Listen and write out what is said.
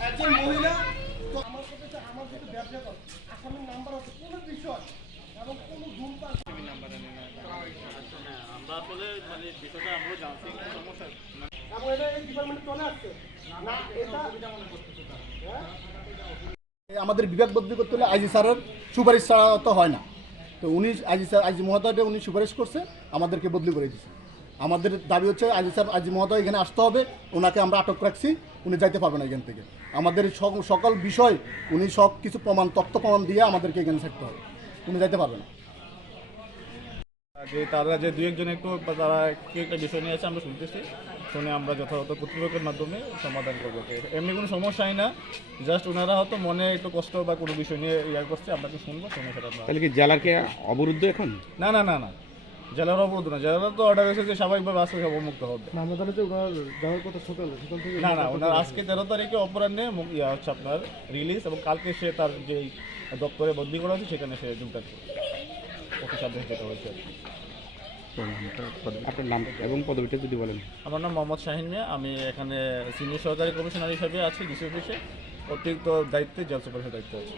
একজন মহিলা তো আমার সাথে আমার সাথে ব্যবসা কর নাম্বার আছে কোনো বিষয় এবং কোনো ধূমপান আমরা আসলে মানে বিষয়টা আমরা জানছি সমস্যা এবং এটা এই ডিপার্টমেন্টে চলে আসছে না এটা মনে করতেছে আমাদের বিভাগ বদলি করতে হলে আইজি স্যারের সুপারিশ ছাড়া তো হয় না। তো উনি আইজি স্যার, আইজি মহোদয়টা উনি সুপারিশ করছে, আমাদেরকে বদলি করে দিয়েছে আমাদের দাবি হচ্ছে আইজি স্যার, আইজি মহোদয় এখানে আসতে হবে, ওনাকে আমরা আটক রাখছি, উনি যাইতে পারবেন না এখান থেকে। আমাদের সক- সকল বিষয়, উনি সব কিছু প্রমাণ, তথ্য প্রমাণ দিয়ে আমাদেরকে এখানে থাকতে হবে। উনি যাইতে পারবে না। যে তারা যে দু একজন একটু তারা কি একটা বিষয় নিয়ে আছে আমরা শুনতেছি। শুনে আমরা যথাযথ কর্তৃপক্ষের মাধ্যমে সমাধান করব। এমনি কোনো সমস্যাই না। জাস্ট ওনারা হয়তো মনে একটু কষ্ট বা কোনো বিষয় নিয়ে ইয়ে করছে আমরা কি শুনব? শুনে সেটা তাহলে কি জেলার কি অবরুদ্ধ এখন? না না না না। জেলার অবরোধ না। জেলার তো অর্ডার হয়েছে যে স্বাভাবিকভাবে আজকে সব মুক্ত হবে। আমাদের যে ওনার কথা সকালে সকাল থেকে না না ওনার আজকে তেরো তারিখে অপরাহ্নে ইয়া হচ্ছে আপনার রিলিজ এবং কালকে সে তার যে দপ্তরে বদলি করা হয়েছে সেখানে সে যোগদান করবে অফিস আদেশ যেটা হয়েছে। আপনার নাম এবং পদবিটা যদি বলেন। আমার নাম মোহাম্মদ শাহিন মিয়া। আমি এখানে সিনিয়র সহকারী কমিশনার হিসেবে আছি ডিসি অফিসে। অতিরিক্ত দায়িত্বে জেল সুপারের দায়িত্ব আছি।